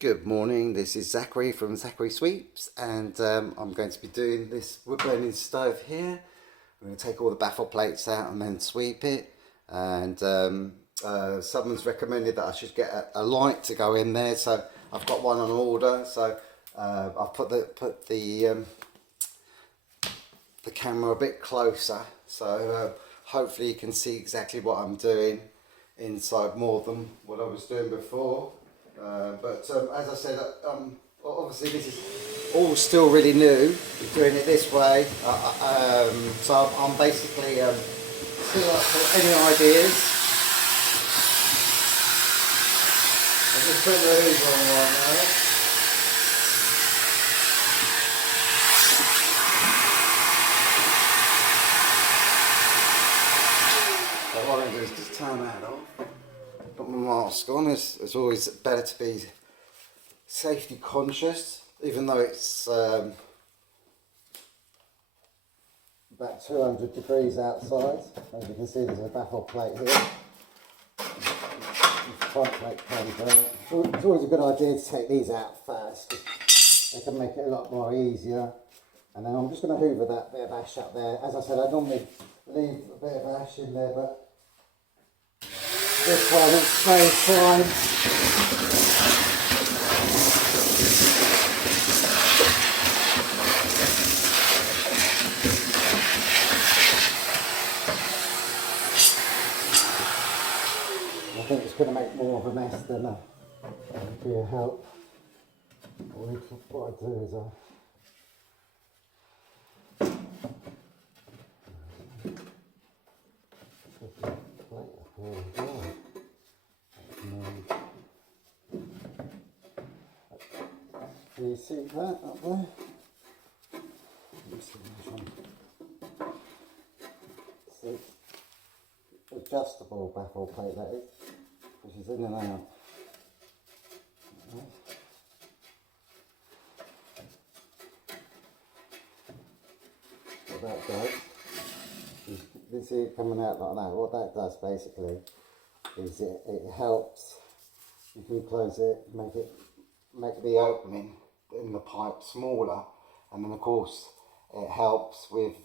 Good morning, this is Zachary from Zachary Sweeps, and I'm going to be doing this wood burning stove here. I'm going to take all the baffle plates out and then sweep it, and someone's recommended that I should get a light to go in there, so I've got one on order. So I've put the camera a bit closer, so hopefully you can see exactly what I'm doing inside more than what I was doing before. But as I said, obviously this is all still really new, doing it this way, so I'm basically still up for any ideas. I'm just putting the hoover on right now. So what I'm going to do is just turn that off. Put my mask on. It's always better to be safety conscious, even though it's about 200 degrees outside. As you can see, there's a baffle plate here. The front plate comes out. It's always a good idea to take these out first. They can make it a lot more easier. And then I'm just going to hoover that bit of ash up there. As I said, I normally leave a bit of ash in there, but this one, it's very fine. I think it's going to make more of a mess than be a help. What I do is do you see that up there? See, adjustable baffle plate that is, which is in and out. What that does, you see it coming out like that. What that does basically is it helps. You can close it, make the opening in the pipe smaller, and then of course it helps with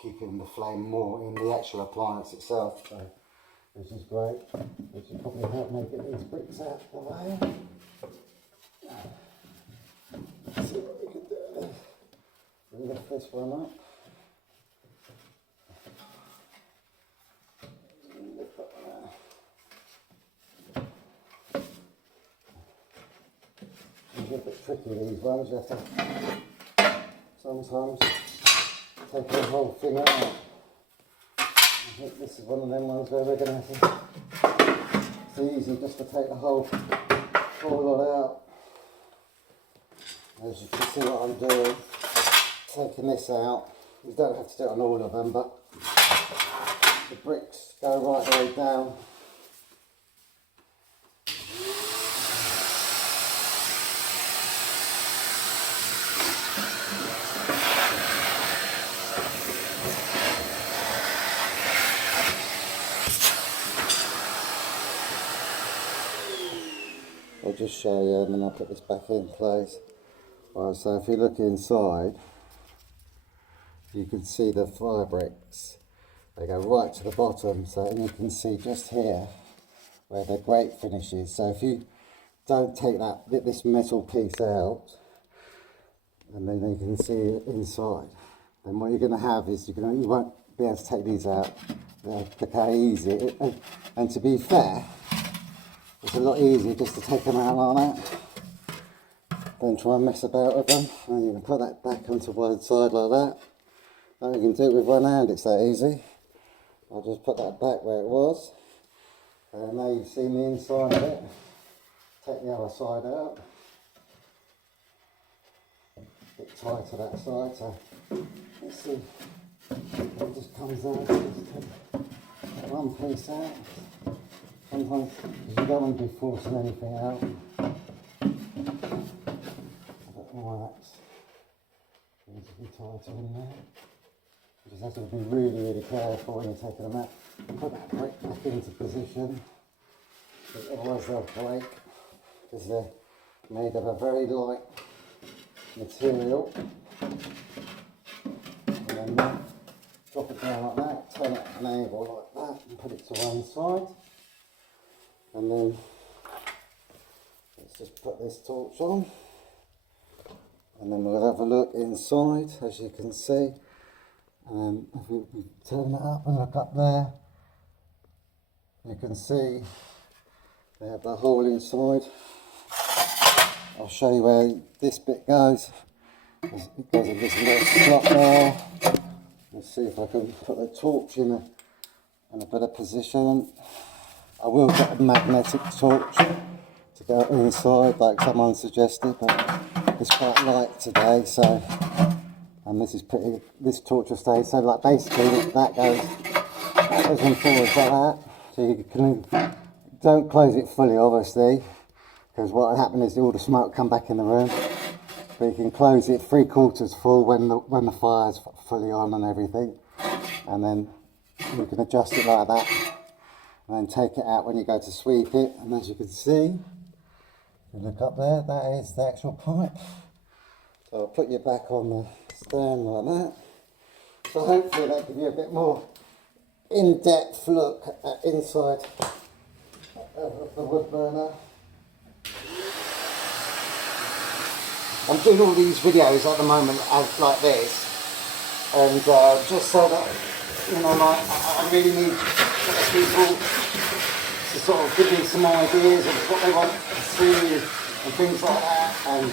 keeping the flame more in the actual appliance itself. So this is great. This will probably help me get these bricks out of the way. Let's see what we can do. We lift this one up. Lift that one out. It's a bit tricky, these ones. You have to sometimes take the whole thing out. I think this is one of them ones where we're going to have to. It's easy just to take the whole lot out. As you can see what I'm doing, taking this out. You don't have to do it on all of them, but the bricks go right the way down. I'll just show you and then I'll put this back in place. Right, so if you look inside, you can see the fire bricks. They go right to the bottom, so you can see just here where the grate finishes. So if you don't take this metal piece out, and then you can see inside, then what you're going to have is you won't be able to take these out. They'll decay easy. And to be fair, it's a lot easier just to take them out like that. Don't try and mess about with them. And you can put that back onto one side like that. And you can do it with one hand, it's that easy. I'll just put that back where it was. And now you've seen the inside of it. Take the other side out. A bit tight to that side, so let's see. It just comes out, just take one piece out. Sometimes you don't want to be forcing anything out. I don't know why that's needs to be tighter in there. You just have to be really, really careful when you're taking them out. Put that brick back into position, otherwise they'll break because made of a very light material. And then drop it down like that, turn it at an angle like that, and put it to one side. And then let's just put this torch on. And then we'll have a look inside, as you can see. And if we turn it up and look up there, you can see they have the hole inside. I'll show you where this bit goes. It goes in this little slot there. Let's see if I can put the torch in a better position. I will get a magnetic torch to go inside, like someone suggested, but it's quite light today, so. And this is pretty. This torch will stay. So, like basically, that goes and forwards like that. So you can don't close it fully, obviously, because what will happen is all the smoke come back in the room. But you can close it 3/4 full when the fire's fully on and everything, and then you can adjust it like that, and then take it out when you go to sweep it. And as you can see, if you look up there, that is the actual pipe. So I'll put you back on the stand like that. So hopefully that gives you a bit more in-depth look at inside of the wood burner. I'm doing all these videos at the moment as like this, and just so that, you know, like, I really need people to sort of give me some ideas of what they want to see and things like that, and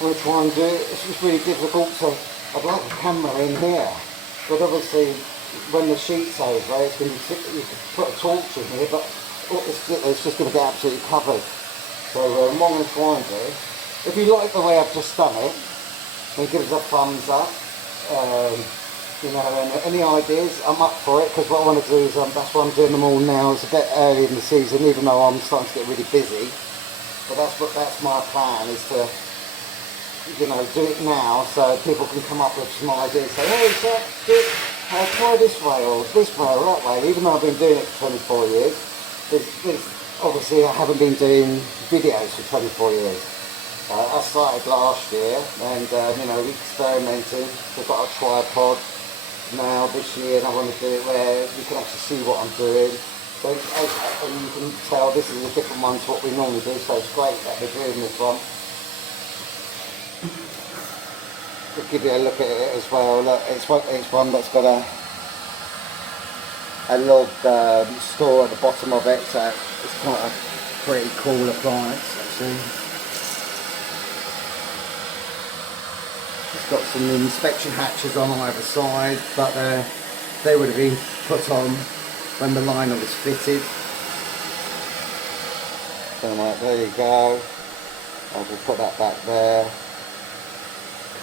which one do. It's just really difficult to. I'd like a camera in here, but obviously when the sheet's over, it's going to you can put a torch in here, but it's just going to get absolutely covered. So what I'm going to try and do, if you like the way I've just done it, then give us a thumbs up. You know, and any ideas, I'm up for it, because what I want to do is that's why I'm doing them all now. It's a bit early in the season, even though I'm starting to get really busy. But that's my plan, is to, you know, do it now so people can come up with some ideas. Say, hey, try this way or that way. Even though I've been doing it for 24 years, there's obviously I haven't been doing videos for 24 years. I started last year, and you know, experimenting. I've got a tripod now this year, and I want to do it where you can actually see what I'm doing. So, and you can tell this is a different one to what we normally do, so it's great that we're doing this one. I'll give you a look at it as well. Look, it's one that's got a log store at the bottom of it, so it's quite a pretty cool appliance actually. It's got some inspection hatches on either side, but they would have been put on when the liner was fitted. So like, there you go. I'll just put that back there.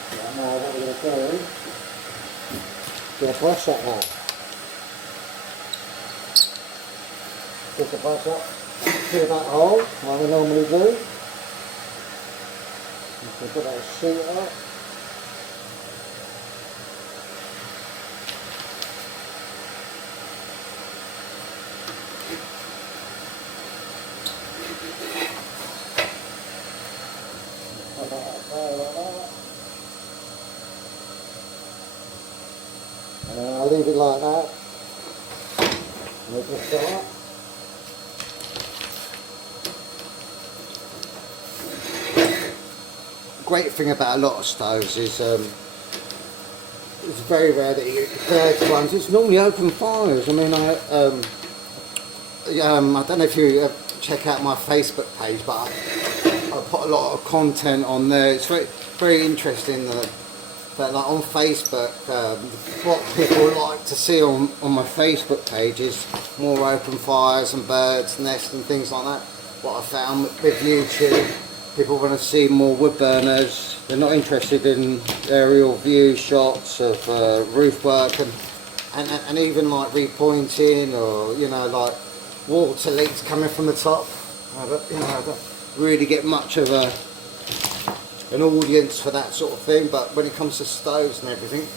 Right, now what we're going to do is get a brush up now. Get the brush up through that hole, like we normally do. So put that sheet up. Put that up there like that. And then I'll leave it like that. And we'll just go up. Great thing about a lot of stoves is it's very rare that you get prepared ones. It's normally open fires. I mean, I don't know if you check out my Facebook page, but I put a lot of content on there. It's very interesting that like on Facebook, what people like to see on my Facebook page is more open fires and birds' nests and things like that. What I found with YouTube, people want to see more wood burners. They're not interested in aerial view shots of roof work and even like repointing, or, you know, like water leaks coming from the top. I don't really get much of an audience for that sort of thing. But when it comes to stoves and everything,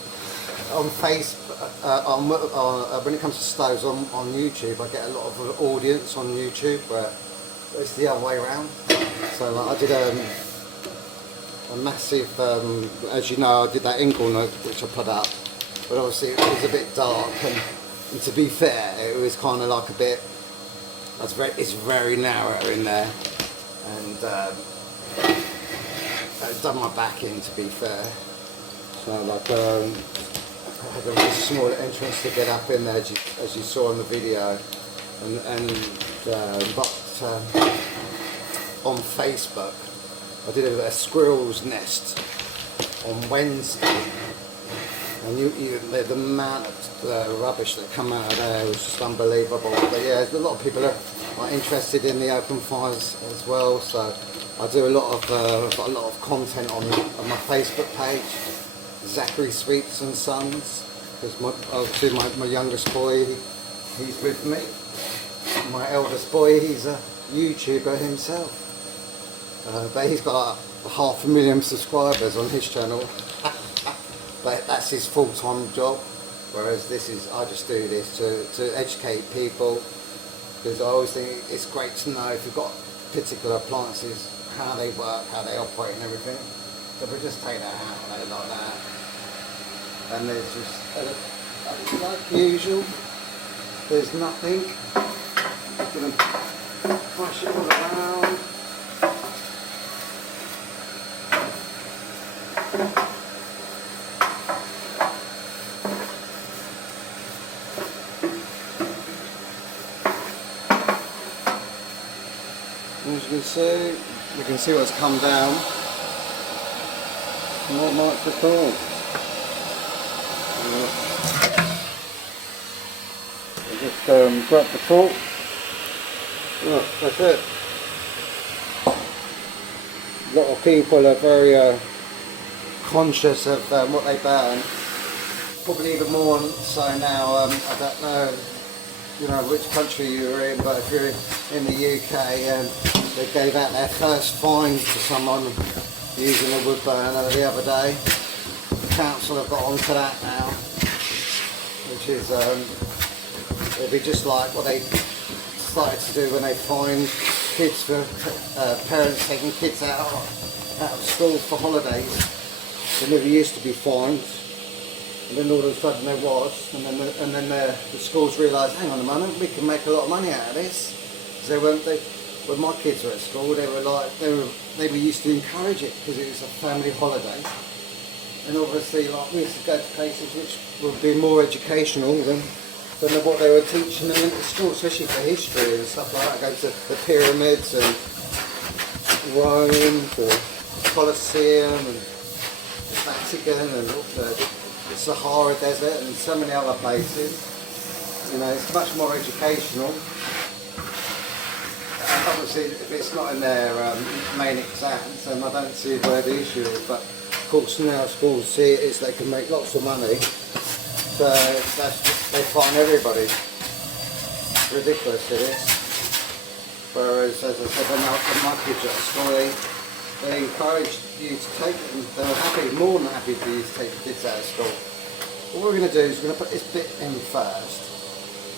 on Facebook, when it comes to stoves on YouTube, I get a lot of audience on YouTube, where it's the other way around. So like, I did a massive, as you know, I did that Inglenote which I put up, but obviously it was a bit dark, and to be fair, it was kind of like a bit, it's very narrow in there, and it's done my back in, to be fair. So like, I had a really small entrance to get up in there, as you saw in the video, but on Facebook I did a squirrel's nest on Wednesday, and the amount of rubbish that come out of there was just unbelievable. But yeah, a lot of people are interested in the open fires as well, so I do a lot of content on my Facebook page, Zachary Sweets and Sons, because obviously my youngest boy, he's with me. My eldest boy, he's a YouTuber himself, but he's got like 500,000 subscribers on his channel. But that's his full-time job, whereas I just do this to educate people, because I always think it's great to know if you've got particular appliances, how they work, how they operate and everything. So we just take that out like that, and there's just, like usual, there's nothing. I'm going to brush it all around. As you can see what's come down. Not much at all. Just grab the fork. Look, that's it. A lot of people are very conscious of what they burn. Probably even more so now. I don't know, which country you're in, but if you're in the UK, they gave out their first fine to someone using a wood burner the other day. The council have got onto that now, which is it'll be just like what they started to do when they fined kids for parents taking kids out of school for holidays. They never used to be fined, and then all of a sudden there was, and then the schools realised, hang on a minute, we can make a lot of money out of this. When my kids were at school, they were used to encourage it because it was a family holiday, and obviously like we used to go to places which would be more educational than what they were teaching them in the school, especially for history and stuff like that. Go to the pyramids and Rome, the Colosseum and the Vatican and the Sahara Desert and so many other places. It's much more educational. Obviously, if it's not in their main exams, then I don't see where the issue is. But of course, now schools see it is they can make lots of money, so they fine everybody. It's ridiculous, it is. Whereas, as I said, when my kids at school, they encouraged you to take it, and they were more than happy for you to take the kids out of school. What we're going to do is we're going to put this bit in first.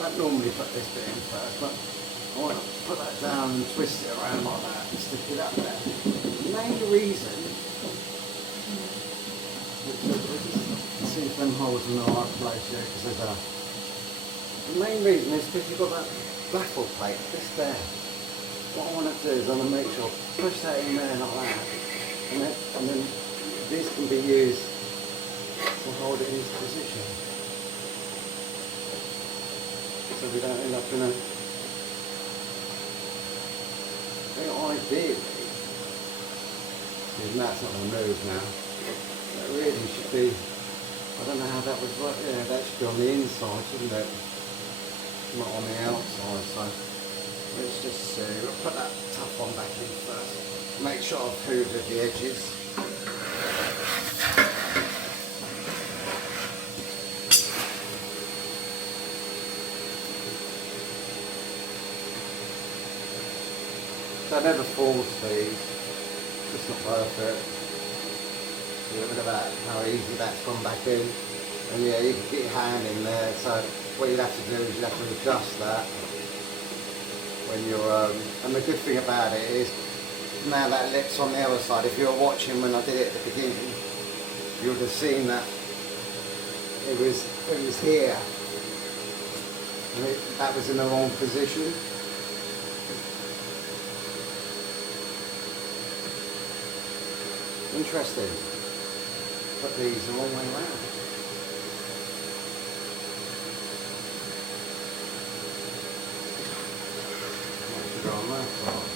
I don't normally put this bit in first, but I want to put that down and twist it around like that and stick it up there. The main reason, let's see if them holes in the right place here, because the main reason is because you've got that baffle plate, this there. What I want to do is I'm going to make sure, push that in there like that, and then this can be used to hold it into position. So we don't end up in a ideally, that's not going to move now. That really should be, I don't know how that would work, yeah, that should be on the inside, shouldn't it? Not on the outside, so let's just see. We'll put that tough one back in first. Make sure I've hoovered the edges. So I never force these, it's not worth it. Yeah, look at that, how easy that's gone back in. And yeah, you can get your hand in there, so what you'd have to do is you have to adjust that when you're, and the good thing about it is, now that lip's on the other side. If you were watching when I did it at the beginning, you would have seen that it was here. And that was in the wrong position. Interesting. Put these the wrong way around. Go on that side.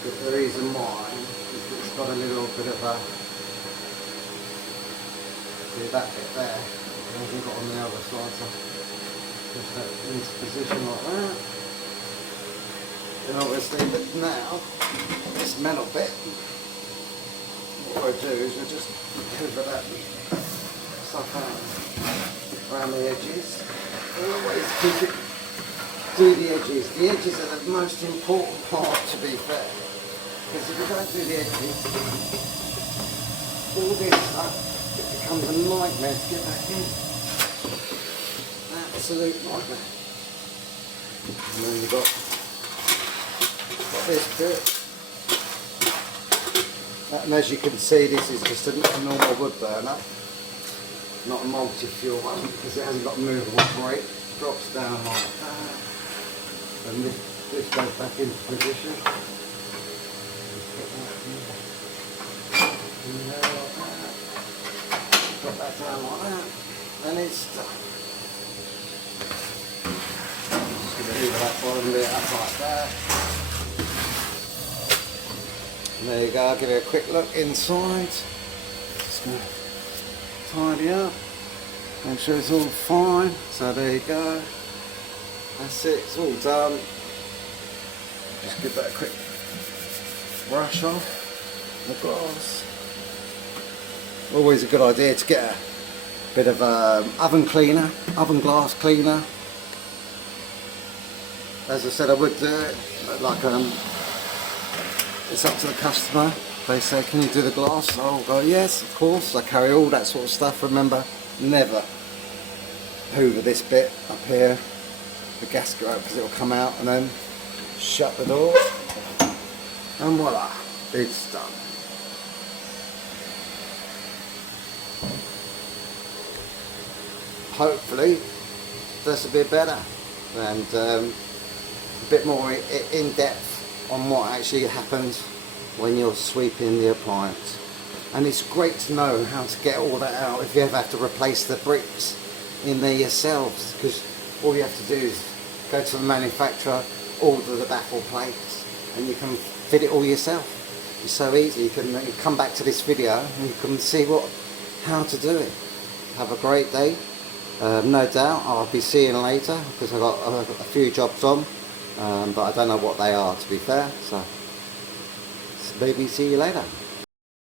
But the reason why is that it's got a little bit of a, see that bit there, it hasn't got on the other side, so just that into position like that. And obviously, but now this metal bit, what I do is we just cover that stuff out around the edges. And always keep it. Do the edges. The edges are the most important part, to be fair. Because if you don't do the edges, all this stuff, it becomes a nightmare to get back in. Absolute nightmare. And then you've got this bit. And as you can see, this is just a normal wood burner, not a multi-fuel one, because it hasn't got a movable brake. It drops down like that. And this goes back into position. Drop that down like that. And it's done. Just going to move that bottom bit up like that. And there you go, I'll give you a quick look inside. Just going to tidy up. Make sure it's all fine. So there you go. That's it, it's all done. Just give that a quick brush off the glass. Always a good idea to get a bit of oven cleaner, oven glass cleaner. As I said, I would do it, but like it's up to the customer. They say, can you do the glass? I'll go, yes, of course. I carry all that sort of stuff. Remember, never hoover this bit up here, the gasket, because it will come out, and then shut the door, and voila, it's done. Hopefully this will be better and a bit more in depth on what actually happens when you're sweeping the appliance. And it's great to know how to get all that out if you ever have to replace the bricks in there yourselves, because all you have to do is go to the manufacturer, order the baffle plates, and you can fit it all yourself. It's so easy. You can come back to this video and you can see how to do it. Have a great day. No doubt I'll be seeing you later, because I've got a few jobs on, but I don't know what they are, to be fair, so maybe see you later.